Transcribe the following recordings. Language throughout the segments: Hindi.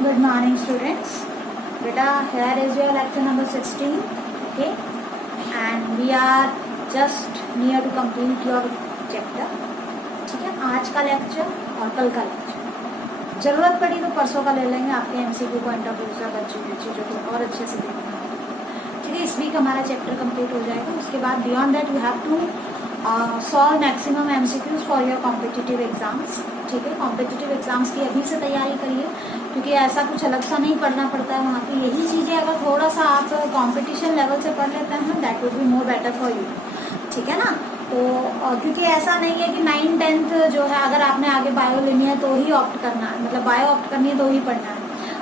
Good morning, students. Beta, here is your lecture number 16. Okay, and we are just near to complete your chapter. ठीक है, आज का लेक्चर और कल का लेक्चर जरूरत पड़ी तो परसों का ले लेंगे, आपके एमसीक्यू पॉइंट ऑफ व्यू से अच्छी चीज़ों को और अच्छे से देखना है। ठीक है, इस वीक हमारा चैप्टर कंप्लीट हो जाएगा। उसके बाद beyond that you have to solve maximum MCQs for your competitive exams. ठीक है, कॉम्पिटिटिव एग्जाम्स की अभी से तैयारी करिए, क्योंकि ऐसा कुछ अलग सा नहीं पढ़ना पड़ता है वहाँ पे। यही चीज़ें अगर थोड़ा सा आप कंपटीशन लेवल से पढ़ लेते हैं, that would be more better for you. ठीक है ना, तो क्योंकि ऐसा नहीं है कि 9th 10th जो है अगर आपने आगे बायो लेनी है तो ही ऑप्ट करना है, मतलब बायो ऑप्ट करनी है तो ही पढ़ना है।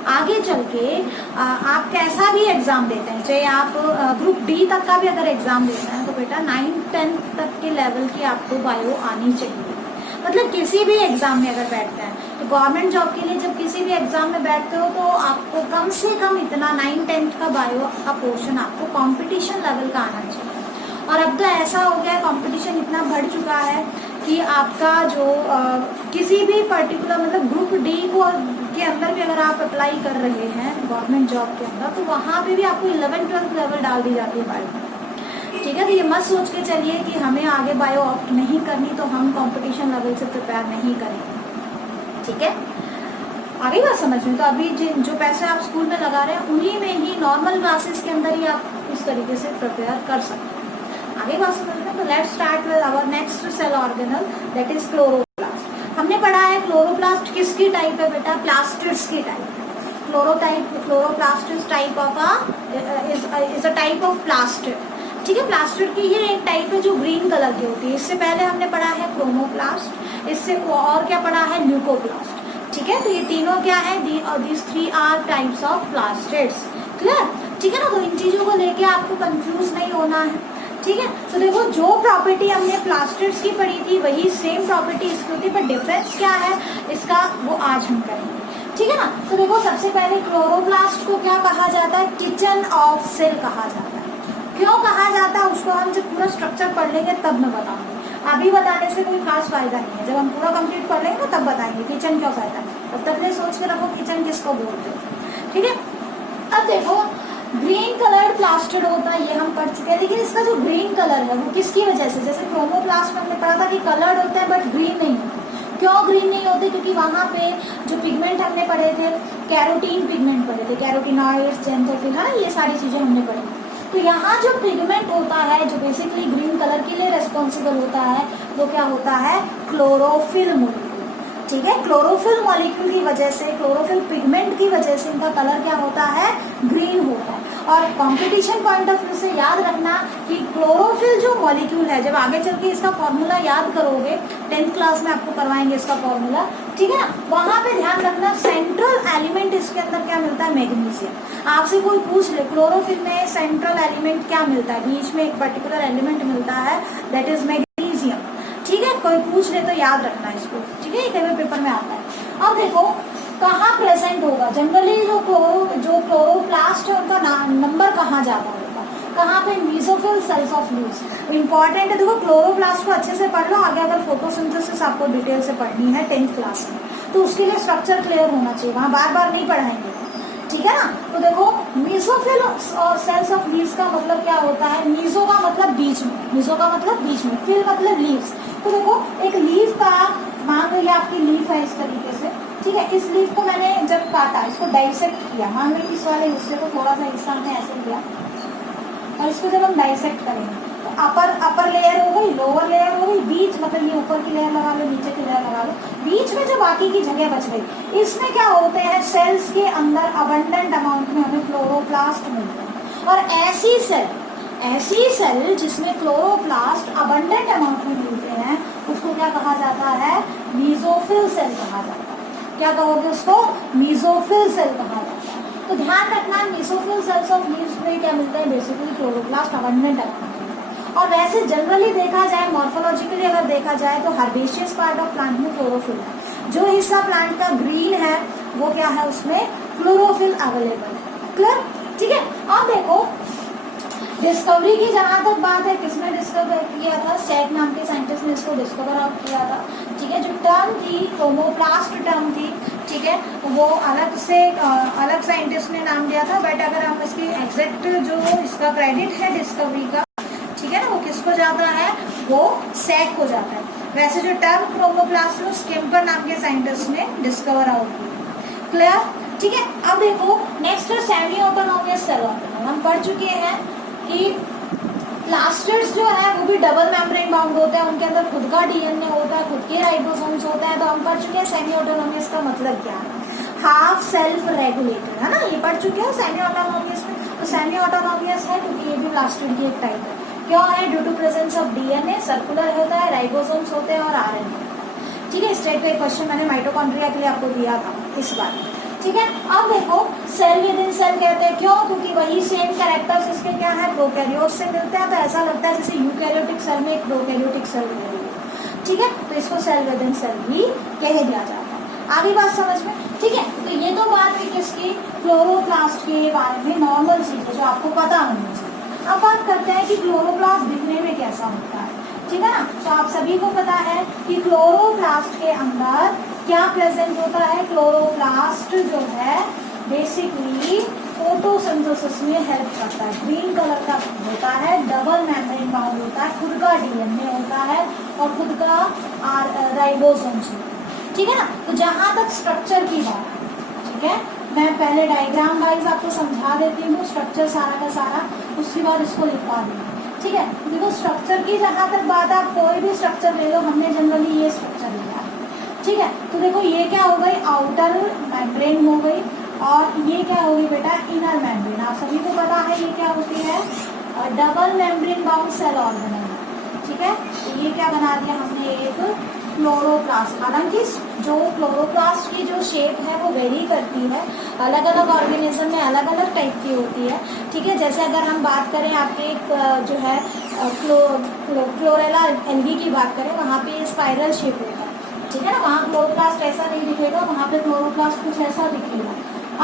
आगे चल के आप कैसा भी एग्ज़ाम देते हैं, चाहे आप ग्रुप डी तक का भी अगर एग्ज़ाम देते हैं, तो बेटा 9th 10th तक के लेवल की आपको बायो आनी चाहिए। मतलब किसी भी एग्ज़ाम में अगर बैठते हैं तो गवर्नमेंट जॉब के लिए जब किसी भी एग्ज़ाम में बैठते हो तो आपको कम से कम इतना 9th 10th का बायो का पोर्शन आपको कंपटीशन लेवल का आना चाहिए। और अब तो ऐसा हो गया है, कंपटीशन इतना बढ़ चुका है कि आपका जो किसी भी पर्टिकुलर मतलब ग्रुप डी को के अंदर भी अगर आप अप्लाई कर रहे हैं गवर्नमेंट जॉब के अंदर, तो वहाँ पे भी आपको 11th 12th लेवल डाल दी जाती है बायो। ठीक है, तो ये मत सोच के चलिए कि हमें आगे बायो ऑप्ट नहीं करनी तो हम कंपटीशन लेवल से प्रिपेयर नहीं करेंगे। ठीक है, आगे बात समझ में। तो अभी जो पैसे आप स्कूल में लगा रहे हैं उन्हीं में ही नॉर्मल क्लासेस के अंदर ही आप इस तरीके से प्रिपेयर कर सकते हैं। आगे बात समझ में। तो let's start with our next cell organelle, that is chloroplast. हमने पढ़ा है क्लोरोप्लास्ट किसकी टाइप है बेटा, प्लास्टिड्स की type. Chloroplast is type of is a type of plastid. ठीक है, प्लास्टिड की ये एक टाइप है जो ग्रीन कलर की होती है। इससे पहले हमने पढ़ा है क्रोमोप्लास्ट, इससे और क्या पढ़ा है, ल्यूकोप्लास्ट। ठीक है, तो ये तीनों क्या है, these three are types of plastids। Clear? ठीक है ना, तो इन चीजों को लेके आपको कंफ्यूज नहीं होना है। ठीक है, तो देखो जो प्रॉपर्टी हमने प्लास्टिड्स की पढ़ी थी वही सेम प्रॉपर्टी इसकी होती है, पर डिफरेंस क्या है इसका वो आज हम करेंगे। ठीक है ना, तो देखो सबसे पहले क्लोरोप्लास्ट को क्या कहा जाता है, किचन ऑफ सेल कहा जाता है। क्यों कहा जाता है उसको हम जब पूरा स्ट्रक्चर पढ़ लेंगे तब मैं बताऊंगी, अभी बताने से कोई खास फायदा नहीं है। जब हम पूरा कंप्लीट कर लेंगे ना तब बताएंगे किचन क्यों कहता है। तब तक ने सोच के रखो किचन किसको बोलते हैं। ठीक है, अब देखो ग्रीन कलर्ड प्लास्टिड होता है, ये हम पढ़ चुके हैं। लेकिन इसका जो ग्रीन कलर है वो किसकी वजह से, जैसे क्रोमोप्लास्ट में हमने पढ़ा था कि कलर्ड होता है बट ग्रीन नहीं होता। क्यों ग्रीन नहीं होते, क्योंकि वहाँ पे जो पिगमेंट हमने पढ़े थे, कैरोटीन पिगमेंट पढ़े थे, कैरोटीनॉइड्स, ज़ैंथोफिल, है ना, ये सारी चीज़ें हमने पढ़ी थी। तो यहाँ जो पिगमेंट होता है जो बेसिकली ग्रीन कलर के लिए रेस्पॉन्सिबल होता है वो क्या होता है, क्लोरोफिल मॉलिक्यूल। ठीक है, क्लोरोफिल मॉलिक्यूल की वजह से, क्लोरोफिल पिगमेंट की वजह से इनका कलर क्या होता है, ग्रीन होता है। और कंपटीशन पॉइंट ऑफ व्यू से याद रखना कि क्लोरोफिल जो मॉलिक्यूल है, जब आगे चल के इसका फॉर्मूला याद करोगे 10th क्लास में आपको करवाएंगे इसका फॉर्मूला। ठीक है ना, वहां पे ध्यान रखना सेंट्रल एलिमेंट इसके अंदर क्या मिलता है, मैग्नीशियम। आपसे कोई पूछ ले क्लोरोफिल में सेंट्रल एलिमेंट क्या मिलता है, बीच में एक पर्टिकुलर एलिमेंट मिलता है, दैट इज मैग्नीशियम। ठीक है, कोई पूछ ले तो याद रखना इसको। ठीक है, कई बार पेपर में आता है। अब देखो कहाँ प्रेजेंट होगा, जनरली जो क्लोरोप्लास्ट है उनका नंबर कहाँ ज्यादा होगा, कहाँ पे, mesophyll cells of leaves. Important है, देखो क्लोरोप्लास्ट को अच्छे से पढ़ लो। आगे अगर फोटोसिंथेसिस आपको डिटेल से पढ़नी है 10th क्लास में तो उसके लिए स्ट्रक्चर क्लियर होना चाहिए, वहाँ बार बार नहीं पढ़ाएंगे। ठीक है ना, तो देखो मीसोफिल और सेल्स ऑफ लीव्स का मतलब क्या होता है, मीसो का मतलब बीच में, मीसो का मतलब बीच में, फिल मतलब लीव्स। तो देखो एक लीफ का, मान लो ये आपकी लीफ है इस तरीके से। ठीक है, इस लीफ को मैंने जब काटा, इसको डाइसेक्ट किया, मान लो इस वाले हिस्से को थोड़ा सा हिस्सा हमने ऐसे किया और इसको जब हम डाइसेक्ट करेंगे तो अपर लेयर हो गई, लोअर लेयर हो गई, बीच मतलब ये ऊपर की लेयर लगा लो, नीचे की लेयर लगा लो, बीच में जो बाकी की जगह बच गई इसमें क्या होते हैं, सेल्स के अंदर अबंडेंट अमाउंट में हमें क्लोरोप्लास्ट मिलते हैं। और ऐसी सेल जिसमें क्लोरोप्लास्ट अबंडेंट अमाउंट में मिलते हैं उसको क्या कहा जाता है, मीसोफिल सेल कहा जाता है। क्या कहोगे उसको, मीसोफिल सेल कहा जाता है। तो ध्यान रखना मीसोफिल सेल्स ऑफ लीव्स में क्या मिलता है, बेसिकली क्लोरोप्लास्ट अबंडेंट अमाउंट। और वैसे जनरली देखा जाए, मॉर्फोलॉजिकली अगर देखा जाए तो हर्बेशियस पार्ट ऑफ प्लांट में क्लोरोफिल है। जो हिस्सा प्लांट का ग्रीन है वो क्या है, उसमें क्लोरोफिल अवेलेबल है। क्लियर? ठीक है, अब देखो डिस्कवरी की जहां तक बात है, किसने डिस्कवर किया था, सैक नाम के साइंटिस्ट ने इसको डिस्कवर आउट किया था। ठीक है, जो टर्म थी क्रोमोप्लास्ट टर्म थी, ठीक है, वो अलग से अलग साइंटिस्ट ने नाम दिया था, बट अगर हम इसकी एग्जैक्ट जो इसका क्रेडिट है डिस्कवरी का, ठीक है ना, वो किसको जाता है, वो सैक को जाता है। वैसे जो टर्म क्रोमोप्लास्ट स्किम्पर नाम के साइंटिस्ट ने डिस्कवर आउट किया। क्लियर, ठीक है। अब देखो नेक्स्ट है सेमी ऑटोनोमियस सेल ऑर्गेनल। हम पढ़ चुके हैं कि प्लास्टिड्स जो है वो भी डबल मेम्ब्रेन बाउंड होते हैं, उनके अंदर खुद का डीएनए होता है, खुद के राइबोसोम्स होते हैं। तो हम पढ़ चुके हैं सेमी ऑटोनोमियस का मतलब क्या है, हाफ सेल्फ रेगुलेटेड, है ना, ये पढ़ चुके हैं सेमी ऑटोनोमियस में। तो सेमी ऑटोनोमियस है क्योंकि ये भी प्लास्टिड की एक टाइप है। क्यों है, due to presence of DNA, circular होता है, राइबोसोम्स होते हैं और आरएनए। ठीक है, इस टाइप का एक क्वेश्चन मैंने माइटोकॉन्ड्रिया के लिए आपको दिया था इस बार। ठीक है, अब देखो सेल विद इन सेल कहते हैं, क्यों, क्योंकि वही सेम कैरेक्टर्स इसके क्या है, प्रोकैरियोट से मिलते हैं। तो ऐसा लगता है जैसे यूकैरियोटिक सेल में एक प्रोकैरियोटिक सेल मिल रही है। ठीक है, तो इसको सेल विद इन सेल भी कह दिया जाता है। आगे बात समझ में, ठीक है। तो ये तो बात है किसकी, क्लोरोप्लास्ट के बारे में, नॉर्मल चीजें जो आपको पता होनी चाहिए। अब बात करते हैं कि क्लोरोप्लास्ट दिखने में कैसा होता है। ठीक है ना, तो आप सभी को पता है कि क्लोरोप्लास्ट के अंदर क्या प्रेजेंट होता है। क्लोरोप्लास्ट जो है बेसिकली फोटोसिंथेसिस में हेल्प करता है, ग्रीन कलर का होता है, डबल मेम्ब्रेन बाउंड होता है, खुद का डीएनए होता है और खुद का राइबोसोम्स होता है। ठीक है ना, तो जहां तक स्ट्रक्चर की बात है, ठीक है, मैं पहले डायग्राम वाइज आपको समझा देती हूँ स्ट्रक्चर सारा का सारा, उसके बाद इसको लिखवा दूंगी। ठीक है, देखो स्ट्रक्चर की जहां तक बात है, आप कोई भी स्ट्रक्चर ले लो, हमने जनरली ये स्ट्रक्चर लिया है। ठीक है, तो देखो ये क्या हो गई, आउटर मेम्ब्रेन हो गई, और ये क्या होगी बेटा, इनर मेम्ब्रेन। आप सभी को पता है ये क्या होती है, double membrane bound cell organelle. ठीक है, तो ये क्या बना दिया हमने, एक क्लोरोप्लास्ट। हालांकि जो क्लोरोप्लास्ट की जो शेप है वो वेरी करती है, अलग अलग ऑर्गेनिज्म में अलग अलग टाइप की होती है। ठीक है, जैसे अगर हम बात करें आपके जो है क्लोरेला एल्गी की बात करें, वहाँ पे स्पाइरल शेप होता है। ठीक है ना, वहाँ क्लोरोप्लास्ट ऐसा नहीं दिखेगा, वहाँ पे क्लोरोप्लास्ट कुछ ऐसा दिखेगा।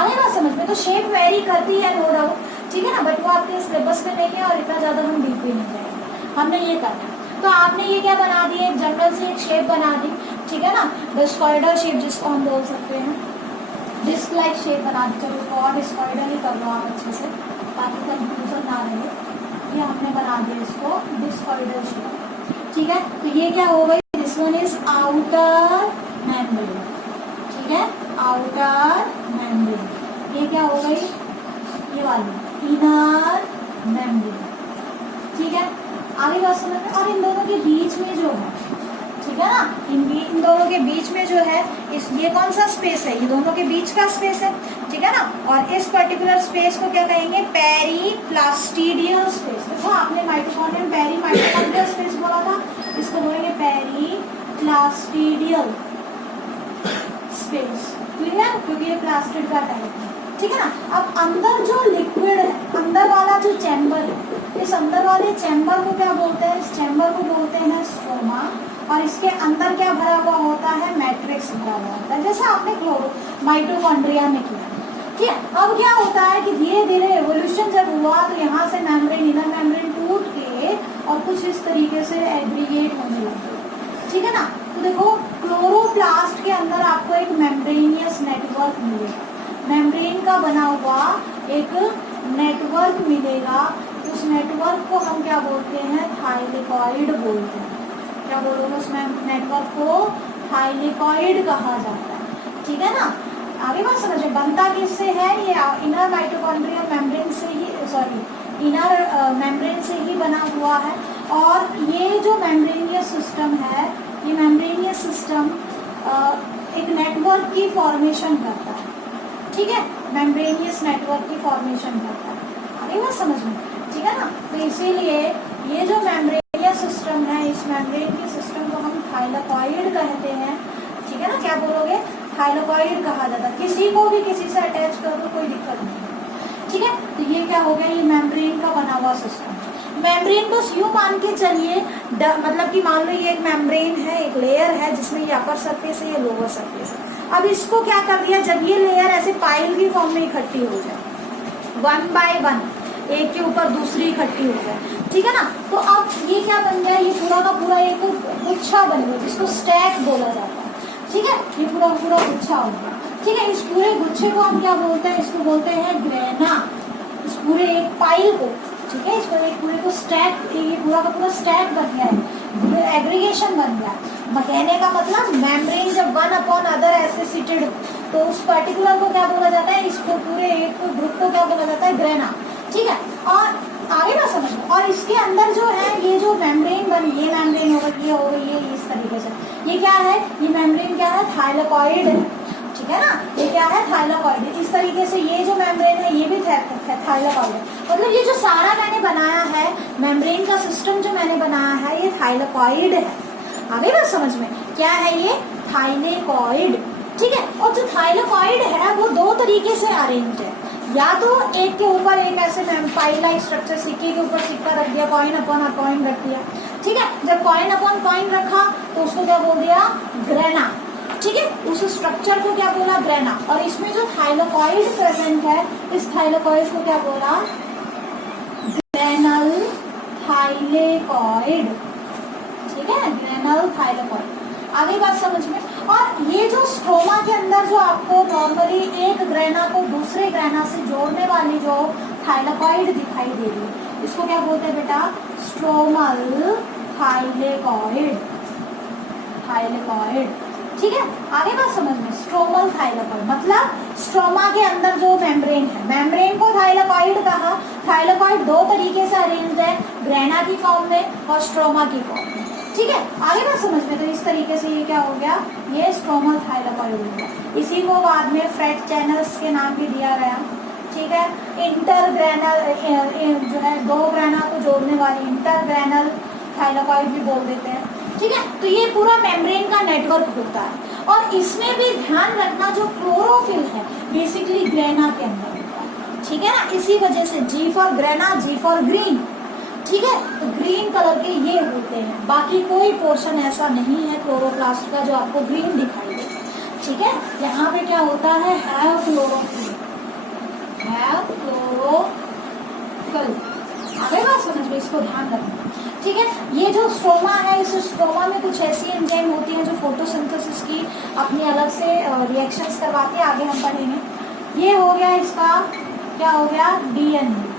आगे ना समझ में, तो शेप वेरी करती है नो डाउट। ठीक है ना, बट वो आपके सिलेबस में नहीं है और इतना ज़्यादा हम डीप भी नहीं जाएंगे, हमने ये करना। तो आपने ये क्या बना दी, एक जनरल से एक शेप बना दी। ठीक है ना, डिस्कॉइडल शेप जिसको हम बोल सकते हैं, डिस्क लाइक शेप बना दी। चलो और डिस्कॉइडल ही कर लो आप अच्छे से, ताकि कंफ्यूजन ना रहे। ये हमने बना दिया इसको डिस्कॉइडल शेप। ठीक है, तो ये क्या हो गई, this one is outer membrane. ठीक है, आउटर मेम्ब्रेन। ये क्या हो गई, ये वाली इनर मेम्ब्रेन। ठीक है, आगे बात समझ में। और इन दोनों के बीच में जो है, ठीक है ना, इन दोनों के बीच में जो है, इस ये कौन सा स्पेस है, ये दोनों के बीच का स्पेस है। ठीक है ना, और इस पर्टिकुलर स्पेस को क्या कहेंगे, पेरीप्लास्टिडियल स्पेस। देखो आपने माइटोकॉन्ड्रियम पेरीमाइटोकॉन्ड्रियल स्पेस बोला था, इसको बोलेंगे पेरीप्लास्टिडियल स्पेस। क्लियर, क्योंकि ये प्लास्टिड का टाइप है। ठीक है ना, अब अंदर जो लिक्विड है, अंदर वाला जो चैम्बर है, इस अंदर वाले चैम्बर को क्या बोलते हैं, इस चैम्बर को बोलते हैं स्ट्रोमा। और इसके अंदर क्या भरा हुआ होता है, मैट्रिक्स भरा हुआ होता है, जैसा आपने माइटोकॉन्ड्रिया में किया। ठीक है, अब क्या होता है कि धीरे धीरे एवोल्यूशन जब हुआ, तो यहाँ से मेम्ब्रेन, इनर मेम्ब्रेन टूट के और कुछ इस तरीके से एग्रीगेट होने लगे। ठीक है ना, तो देखो क्लोरोप्लास्ट के अंदर आपको एक मेम्ब्रेनियस नेटवर्क मिलेगा, मेम्ब्रेन का बना हुआ एक नेटवर्क मिलेगा। उस नेटवर्क को हम क्या बोलते हैं, थाइलेकॉइड बोलते हैं। क्या बोलोगे, उस नेटवर्क को थाइलेकॉइड कहा जाता है। ठीक है ना, आगे बात समझिए, बनता किससे है, ये इनर माइटोकॉन्ड्रियल मेम्ब्रेन से ही, सॉरी इनर मेम्ब्रेन से ही बना हुआ है। और ये जो मेम्ब्रेनियस सिस्टम है, ये मेम्ब्रेनियस सिस्टम एक नेटवर्क की फॉर्मेशन करता है। ठीक है, मेम्ब्रेनियस नेटवर्क की फॉर्मेशन करता है। आगे बात समझ में, ठीक है ना, तो इसीलिए ये जो मेम्ब्रेनियस सिस्टम है, इस मेम्ब्रेन के सिस्टम को हम थाइलेकॉइड कहते हैं। ठीक है ना, क्या बोलोगे, थाइलेकॉइड कहा जाता है। किसी को भी किसी से अटैच कर दो, कोई दिक्कत नहीं है। ठीक है, तो ये क्या हो गया, ये मेम्ब्रेन का बना हुआ सिस्टम। मेम्ब्रेन को यूं मान के चलिए, मतलब कि मान लो ये एक मेम्ब्रेन है, एक लेयर है जिसमें ये अपर सरफेस है, ये लोअर सरफेस है। अब इसको क्या कर दिया, जब ये लेयर ऐसे पाइल की फॉर्म में इकट्ठी हो जाए, 1 by 1, एक के ऊपर दूसरी इकट्ठी हो जाए। ठीक है ना, तो अब ये क्या बन गया, ये पूरा का पूरा एक गुच्छा बन गया, जिसको स्टैक बोला जाता है। ठीक है, ये पूरा पूरा गुच्छा हो गया। ठीक है। इस पूरे गुच्छे को हम क्या बोलते हैं, इसको बोलते हैं ग्रेना। इस पूरे एक पाइल को, ठीक है, इसको एक पूरे को स्टैक, ये पूरा का पूरा स्टैक बन गया है, एग्रीगेशन बन गया। कहने का मतलब मेम्ब्रेन जब वन अपॉन अदर ऐसे सीटेड तो उस पर्टिकुलर को क्या बोला जाता है, इसको पूरे एक ग्रुप को क्या बोला जाता है, ग्रेना। ठीक है, और आगे ना समझ लो। और इसके अंदर जो है ये जो मेम्ब्रेन बन, ये मेम्ब्रेन होगा, ये होगा, ये इस तरीके से, ये क्या है, ये मेम्ब्रेन क्या है, थाइलेकॉइड है। ठीक है ना, ये क्या है, थाइलेकॉइड। इस तरीके से ये जो मेम्ब्रेन है ये भी थाइलेकॉइड है। मतलब ये जो सारा मैंने बनाया है, मेम्ब्रेन का सिस्टम जो मैंने बनाया है, ये थाइलेकॉइड है। आगे बात समझ में, क्या है ये, थाइलेकॉइड। ठीक है, और जो थाइलेकॉइड है वो दो तरीके से अरेंज है, या तो एक के ऊपर एक ऐसे पाइल लाइक स्ट्रक्चर, सिक्के के ऊपर सिक्का रख दिया, कॉइन अपॉन कॉइन रख दिया। ठीक है, जब कॉइन अपॉन कॉइन रखा तो उसको क्या बोल दिया, ग्रेना। ठीक है, उस स्ट्रक्चर को क्या बोला, ग्रेना। और इसमें जो थाइलेकॉइड प्रेजेंट है, इस थाइलेकॉइड को क्या बोला, ग्रेनल थाइलेकॉइड। ठीक है, ग्रेनल थाइलेकॉइड। आगे बात समझ में। और ये जो स्ट्रोमा के अंदर जो आपको नॉर्मली एक ग्रेना को दूसरे ग्रेना से जोड़ने वाली जो थाइलेकॉइड दिखाई दे रही है, इसको क्या बोलते हैं बेटा, स्ट्रोमल थाइलेकॉइड। थाइलेकॉइड। ठीक है, आगे बात समझ में, स्ट्रोमल थाइलेकॉइड मतलब स्ट्रोमा के अंदर जो मेम्ब्रेन है, मेम्ब्रेन को थाइलेकॉइड कहा। थाइलेकॉइड दो तरीके से अरेंज है, ग्रेना की फॉर्म में और स्ट्रोमा की फॉर्म में। ठीक है, आगे बात समझ में। तो इस तरीके से ये क्या हो गया, ये स्ट्रोमल थाइलेकॉइड हो गया। इसी को बाद में फ्रेट चैनल्स के नाम भी दिया गया। ठीक है, इंटरग्रेनल जो है, दो ग्रेना को जोड़ने वाली इंटरग्रेनल थाइलेकॉइड भी बोल देते हैं। ठीक है, तो ये पूरा मेम्ब्रेन का नेटवर्क होता है। और इसमें भी ध्यान रखना, जो क्लोरोफिल है बेसिकली ग्रेना के अंदर होता है। ठीक है ना, इसी वजह से जी फॉर ग्रेना, जी फॉर ग्रीन। ठीक है, तो ग्रीन कलर के ये होते हैं, बाकी कोई पोर्शन ऐसा नहीं है क्लोरोप्लास्ट का जो आपको ग्रीन दिखाई दे। ठीक है, यहाँ पे क्या होता है, हैव क्लोरोफिल, हैव क्लोरोफिल। आगे बात समझ में, इसको ध्यान रखना। ठीक है, ये जो स्ट्रोमा है, इस स्ट्रोमा में कुछ ऐसी एंजाइम होती हैं जो फोटोसिंथेसिस की अपनी अलग से रिएक्शंस करवाती है, आगे हम पढ़ेंगे। ये हो गया इसका, क्या हो गया, डीएनए।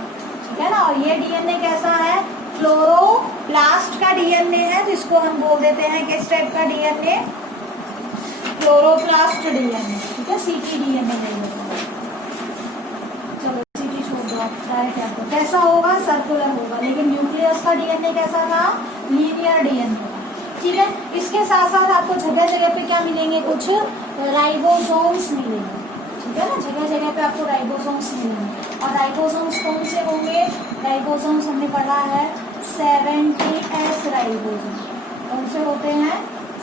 ठीक है ना, और ये डीएनए कैसा है, क्लोरोप्लास्ट का डीएनए है, जिसको हम बोल देते हैं किस टाइप का डीएनए, क्लोरोप्लास्ट डीएनए। ठीक है, सीटी डीएनए नहीं होगा, चलो सीटी छोड़ दो, डायरेक्ट कैसा होगा, सर्कुलर होगा। लेकिन न्यूक्लियस का डीएनए कैसा था, लीनियर डीएनए। ठीक है, इसके साथ साथ आपको जगह जगह पे क्या मिलेंगे, कुछ राइबोसोम्स मिलेंगे। ठीक है ना, जगह जगह पे आपको राइबोसोम्स मिलेंगे। और राइबोसोम्स कौन से होंगे, राइबोसोम्स हमने पढ़ा है 70S राइबोसोम। कौन से होते हैं,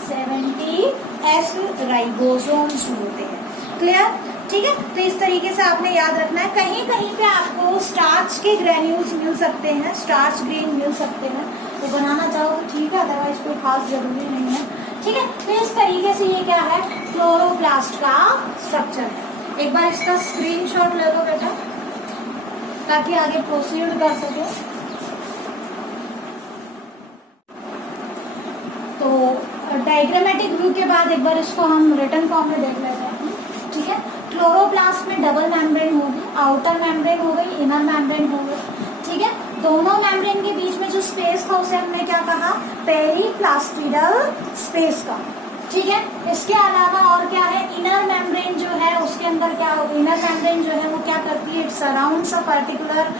70S राइबोसोम्स होते हैं। क्लियर। ठीक है, तो इस तरीके से आपने याद रखना है। कहीं कहीं पे आपको स्टार्च के ग्रेन्यूल्स मिल सकते हैं, स्टार्च ग्रेन मिल सकते हैं, तो बनाना चाहो तो ठीक है, अदरवाइज कोई खास जरूरी नहीं है। ठीक है, तो इस तरीके से ये क्या है, क्लोरोप्लास्ट का स्ट्रक्चर है। एक बार इसका स्क्रीनशॉट ले लो बेटा, ताकि आगे प्रोसीड कर सके। तो डायग्रामेटिक व्यू के बाद एक बार इसको हम रिटन फॉर्म में देख लेते हैं। ठीक है, क्लोरोप्लास्ट में डबल मेम्ब्रेन होगी, आउटर मेम्ब्रेन हो गई, इनर मेम्ब्रेन हो गई। ठीक है, दोनों मेम्ब्रेन के बीच में जो स्पेस था उसे हमने क्या कहा, पेरीप्लास्टिडल स्पेस का। ठीक है, इसके अलावा और क्या है, इनर मेम्ब्रेन जो है उसके अंदर क्या होगा, इनर मेम्ब्रेन जो है वो क्या करती है, it surrounds a particular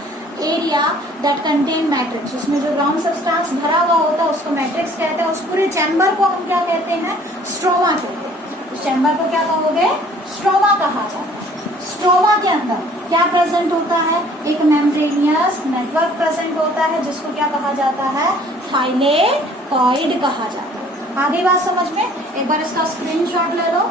area that contain matrix. उसमें जो ग्राउंड सब्सटेंस भरा हुआ होता है उसको मैट्रिक्स कहते हैं। उस पूरे चैम्बर को हम क्या कहते हैं, स्ट्रोमा कहते हैं। उस चैम्बर को क्या कहोगे, स्ट्रोमा कहा जाता है। स्ट्रोमा के अंदर क्या प्रेजेंट होता है, एक मेम्ब्रेनियस नेटवर्क प्रेजेंट होता है, जिसको क्या कहा जाता है, थाइलेकॉइड कहा जाता है। आगे बात समझ में, एक बार इसका स्क्रीनशॉट ले लो।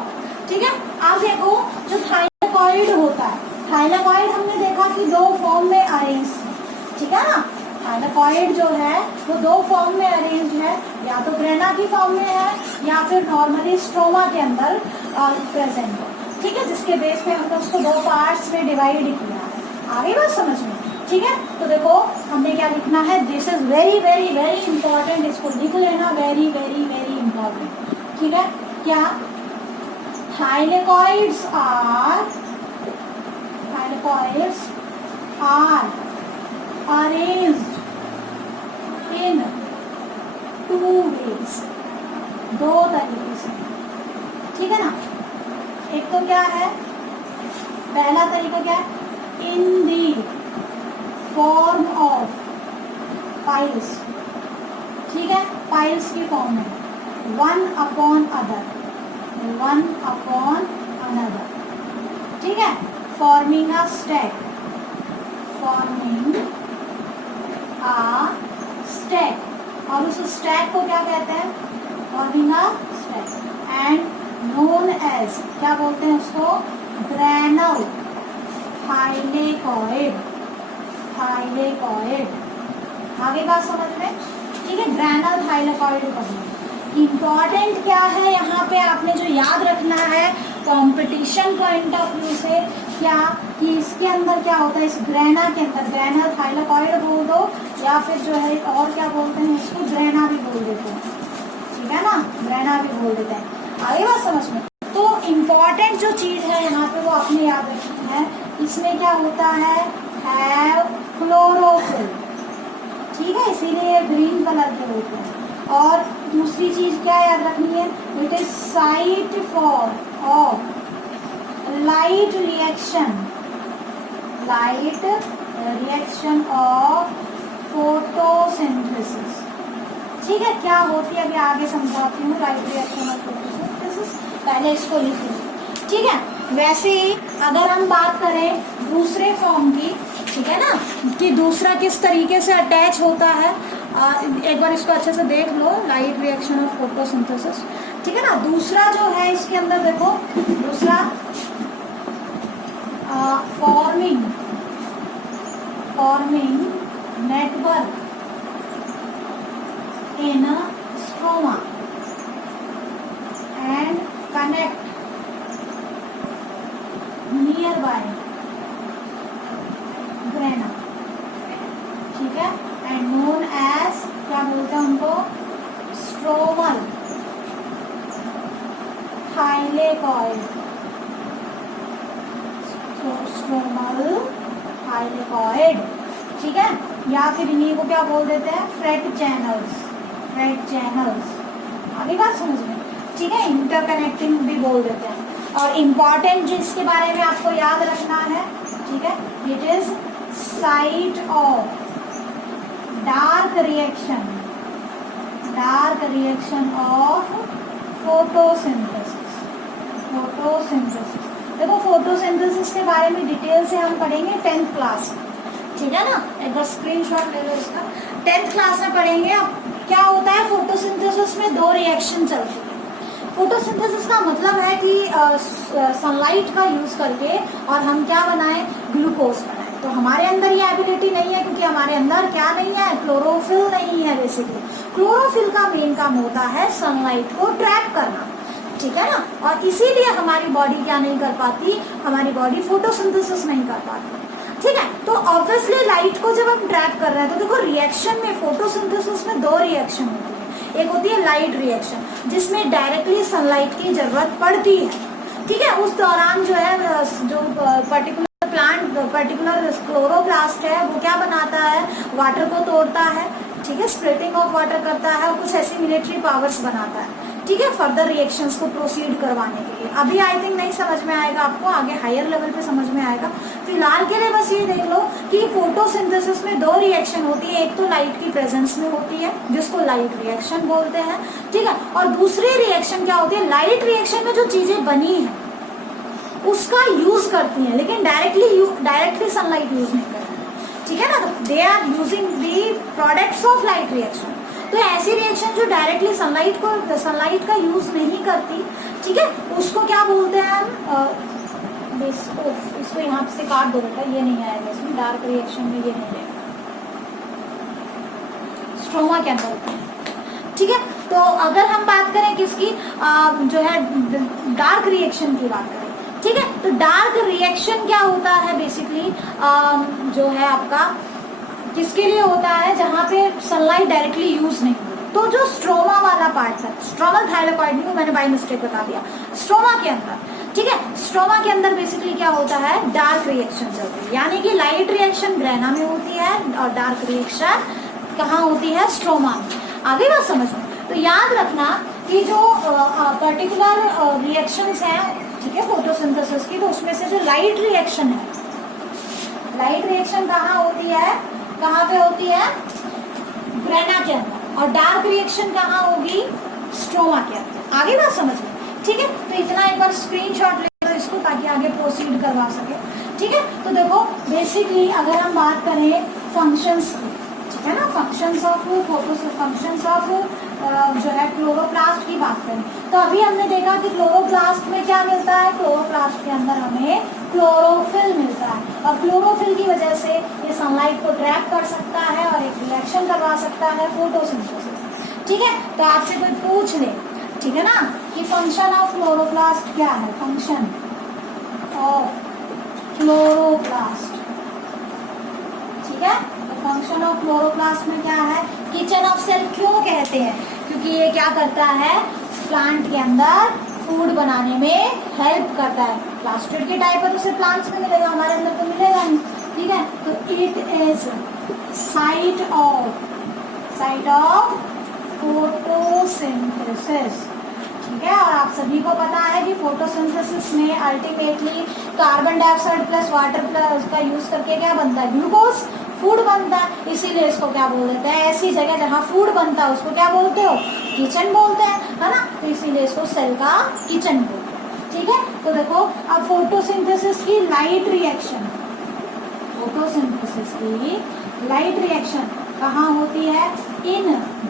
ठीक है, आप देखो जो थाइलेकॉइड होता है, थाइलेकॉइड हमने देखा कि दो फॉर्म में अरेंज है। ठीक है ना, थाइलेकॉइड जो है वो दो फॉर्म में अरेंज है, या तो ग्रेना की फॉर्म में है या फिर नॉर्मली स्ट्रोमा के अंदर प्रेजेंट है। ठीक है, जिसके बेस पे हमने उसको दो पार्ट्स में डिवाइड किया है। आगे बात समझ में। ठीक है, तो देखो हमने क्या लिखना है, this is very very very important, इसको लिख लेना, वेरी वेरी वेरी इंपॉर्टेंट। ठीक है, क्या Thylakoids are arranged in two ways, दो तरीके से, ठीक है ना। एक तो क्या है, पहला तरीका क्या है, इन दी फॉर्म ऑफ पाइल्स, ठीक है, पाइल्स की फॉर्म में, वन अपॉन अनदर, ठीक है, फॉर्मिंग अ स्टैक, और उस स्टैक को क्या कहते हैं, forming a stack, and known as, क्या बोलते हैं उसको, ग्रैनल थाइलेकॉइड। आगे बात समझ में, ठीक है, ग्रैनल थाइलेकॉइड पढ़ना। इम्पॉर्टेंट क्या है यहाँ पे आपने जो याद रखना है कंपटीशन पॉइंट ऑफ व्यू से, क्या कि इसके अंदर क्या होता है, इस ग्रैना के अंदर, ग्रैनल थाइलेकॉइड बोल दो या फिर जो है और क्या बोलते हैं इसको, ग्रैना भी बोल देते हैं, ठीक है ना, ग्रैना भी बोल देते हैं। आगे बात समझ में। तो इम्पॉर्टेंट जो चीज़ है यहाँ पे वो आपने याद रखनी है, इसमें क्या होता है, हैव क्लोरोफिल, ठीक है, इसीलिए ग्रीन कलर के होते हैं। और दूसरी चीज क्या याद रखनी है, it is site for of light reaction of photosynthesis, ठीक है, क्या होती है अभी आगे समझाती हूँ, लाइट रिएक्शन ऑफ फोटोसिंथेसिस, पहले इसको लिख लीजिए, ठीक है। वैसे ही अगर हम बात करें दूसरे फॉर्म की, ठीक है ना, कि दूसरा किस तरीके से अटैच होता है, एक बार इसको अच्छे से देख लो, लाइट रिएक्शन ऑफ फोटोसिंथेसिस, ठीक है ना। दूसरा जो है इसके अंदर देखो, दूसरा forming network in stroma and connect near by grana, ठीक है, एंड नोन एज, क्या बोलते हैं उनको, स्ट्रोमल थाइलेकॉइड, ठीक है, या फिर इन्हीं को क्या बोल देते हैं, फ्रेट चैनल्स। आगे बात समझ में, ठीक है, इंटरकनेक्टिंग भी बोल देते हैं। और इम्पॉर्टेंट जिसके बारे में आपको याद रखना है, ठीक है, it is site of dark reaction of photosynthesis. देखो फोटोसिंथेसिस के बारे में डिटेल से हम पढ़ेंगे 10th क्लास में, ठीक है ना, एक बार स्क्रीनशॉट ले लो इसका, 10th क्लास में पढ़ेंगे। अब क्या होता है, फोटोसिंथेसिस में दो रिएक्शन चलती है। फोटोसिंथेसिस का मतलब है कि सनलाइट का यूज करके और हम क्या बनाएं, ग्लूकोज बनाएं। तो हमारे अंदर ये एबिलिटी नहीं है, क्योंकि हमारे अंदर क्या नहीं है, क्लोरोफिल नहीं है। बेसिकली क्लोरोफिल का मेन काम होता है सनलाइट को ट्रैप करना, ठीक है ना, और इसीलिए हमारी बॉडी क्या नहीं कर पाती, हमारी बॉडी फोटोसिंथेसिस नहीं कर पाती, ठीक है। तो ऑब्वियसली लाइट को जब हम ट्रैप कर रहे हैं, तो देखो रिएक्शन में, फोटोसिंथेसिस में दो रिएक्शन होती है। एक होती है लाइट रिएक्शन, जिसमें डायरेक्टली सनलाइट की जरूरत पड़ती है, ठीक है। उस दौरान जो है, जो पर्टिकुलर क्लोरोप्लास्ट है, वो क्या बनाता है, वाटर को तोड़ता है, ठीक है, स्प्लिटिंग ऑफ वाटर करता है और कुछ ऐसी मिलिट्री पावर्स बनाता है, ठीक है, फर्दर रिएक्शंस को प्रोसीड करवाने के लिए। अभी आई थिंक नहीं समझ में आएगा आपको, आगे हायर लेवल पे समझ में आएगा। फिलहाल के लिए बस ये देख लो कि फोटोसिंथेसिस में दो रिएक्शन होती है, एक तो लाइट की प्रेजेंस में होती है जिसको लाइट रिएक्शन बोलते हैं, ठीक है, और दूसरी रिएक्शन क्या होती है, लाइट रिएक्शन में जो चीजें बनी है उसका यूज करती हैं, लेकिन डायरेक्टली सनलाइट यूज नहीं करती, ठीक है ना। They are using the products of light reaction. तो ऐसी रिएक्शन जो डायरेक्टली सनलाइट का यूज नहीं करती, ठीक है, उसको क्या बोलते हैं हम, इसको यहाँ से काट दो बेटा, ये नहीं आएगा इसमें, डार्क रिएक्शन में ये नहीं आएगा, स्ट्रोमा के अंदर, ठीक है। तो अगर हम बात करें किसकी, जो है डार्क रिएक्शन की बात करें, ठीक है, तो डार्क रिएक्शन क्या होता है, बेसिकली जो है आपका किसके लिए होता है, जहाँ पे सनलाइट डायरेक्टली यूज नहीं होती, तो जो स्ट्रोमा वाला पार्ट है, स्ट्रोमल थाइलाकॉइड को मैंने बाय मिस्टेक बता दिया, स्ट्रोमा के अंदर, ठीक है, स्ट्रोमा के अंदर बेसिकली क्या होता है, डार्क रिएक्शन चलती है, यानी कि लाइट रिएक्शन ग्रेना में होती है और डार्क रिएक्शन कहाँ होती है, स्ट्रोमा में। आगे बात समझ में। तो याद रखना कि जो पर्टिकुलर रिएक्शंस हैं, ठीक है, फोटोसिंथेसिस की, तो उसमें से जो लाइट रिएक्शन है, लाइट रिएक्शन कहाँ होती है, कहाँ पे होती है, ग्रेना के अंदर, और डार्क रिएक्शन कहाँ होगी, स्ट्रोमा के अंदर। आगे बात समझ में, ठीक है। तो इतना एक बार स्क्रीनशॉट ले लो इसको, ताकि आगे प्रोसीड करवा सके, ठीक है। तो देखो बेसिकली अगर हम बात करें फंक्शंस की, ठीक है ना, फंक्शंस ऑफ फंक्शंस ऑफ जो है क्लोरोप्लास्ट की बात करें, तो अभी हमने देखा कि क्लोरोप्लास्ट में क्या मिलता है, क्लोरोप्लास्ट के अंदर हमें क्लोरोफिल मिलता है, और क्लोरोफिल की वजह से ये सनलाइट को ट्रैप कर सकता है और एक रिएक्शन करवा सकता है, फोटोसिंथेसिस, ठीक है। तो आपसे कोई पूछ ले, ठीक है ना, कि फंक्शन ऑफ क्लोरोप्लास्ट क्या है, फंक्शन ऑफ क्लोरोप्लास्ट, ठीक है। तो फंक्शन ऑफ क्लोरोप्लास्ट में क्या है, किचन ऑफ सेल क्यों कहते हैं, क्योंकि ये क्या करता है, प्लांट के अंदर फूड बनाने में हेल्प करता है। प्लास्टिड के टाइप पर उसे प्लांट्स में मिलेगा, हमारे अंदर तो मिलेगा नहीं, ठीक है। तो it is site of photosynthesis, ठीक है। और आप सभी को पता है कि फोटोसिंथेसिस में ultimately carbon dioxide plus water plus का यूज करके क्या बनता है, ग्लूकोज, फूड बनता है। इसीलिए इसको क्या बोल देते हैं, ऐसी जगह जहाँ फूड बनता है उसको क्या बोलते हो, किचन बोलते हैं, है ना। तो इसीलिए इसको सेल का किचन बोलते हैं, ठीक है। तो देखो अब फोटोसिंथेसिस की लाइट रिएक्शन, फोटोसिंथेसिस की लाइट रिएक्शन कहाँ होती है, इन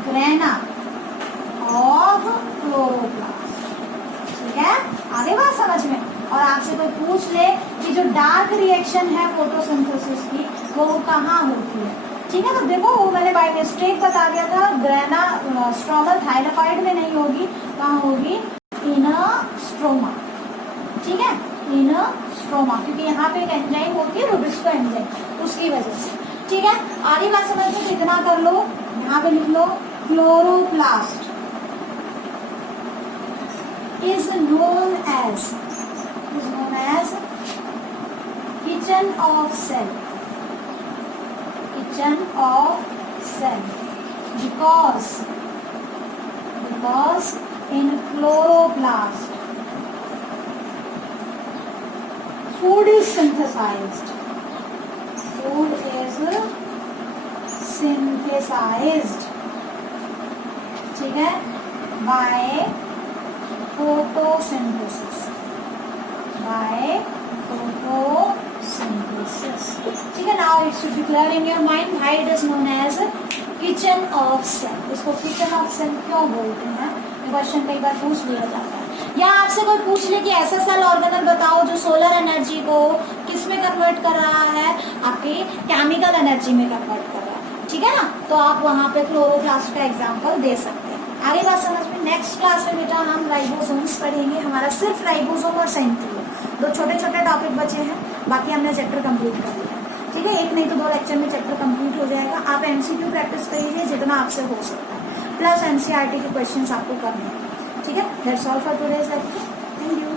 ग्रेना ऑफ क्लोरोप्लास्ट, ठीक है। आगे बात समझ में। और आपसे कोई पूछ ले कि जो डार्क रिएक्शन है फोटोसिंथेसिस की वो कहाँ होती है, ठीक है। तो देखो वो मैंने बाय मिस्टेक बता दिया था, ग्रेना स्ट्रोमल थाइलाकॉइड में नहीं होगी, कहाँ होगी, इन स्ट्रोमा, ठीक है, इन स्ट्रोमा, क्योंकि यहाँ पे एक एंजाइम होती है रुबिस्को एंजाइम, उसकी वजह से, ठीक है। आगे बात समझ में, कितना कर लो, यहाँ पे लिख लो, chloroplast is known as kitchen of cell, kitchen of cell, because in chloroplast food is synthesized, ठीक है, by photosynthesis, ठीक है। Now it should be clear in your mind why it is known as kitchen of cell. इसको kitchen of cell क्यों बोलते हैं, क्वेश्चन कई बार पूछ लिया जाता है। या आपसे कोई पूछ ले कि ऐसा सेल ऑर्गेनल बताओ जो सोलर एनर्जी को किस में कन्वर्ट कर रहा है, आपकी केमिकल एनर्जी में कन्वर्ट कर रहा है, ठीक है ना। तो आप वहाँ पे क्लोरोप्लास्ट का एग्जाम्पल दे सकते हैं। आगे बात समझ में। नेक्स्ट क्लास में बेटा हम राइबोसोम्स पढ़ेंगे, हमारा सिर्फ राइबोसोम और सेंट्रियोल, दो छोटे छोटे टॉपिक बचे हैं, बाकी हमने चैप्टर कंप्लीट कर लिया, ठीक है। एक नहीं तो दो लेक्चर में चैप्टर कंप्लीट हो जाएगा। आप एमसीक्यू प्रैक्टिस करिए जितना आपसे हो सकता है, प्लस एनसीईआरटी के क्वेश्चंस आपको करने हैं, ठीक है। That's all for today's lecture, thank you.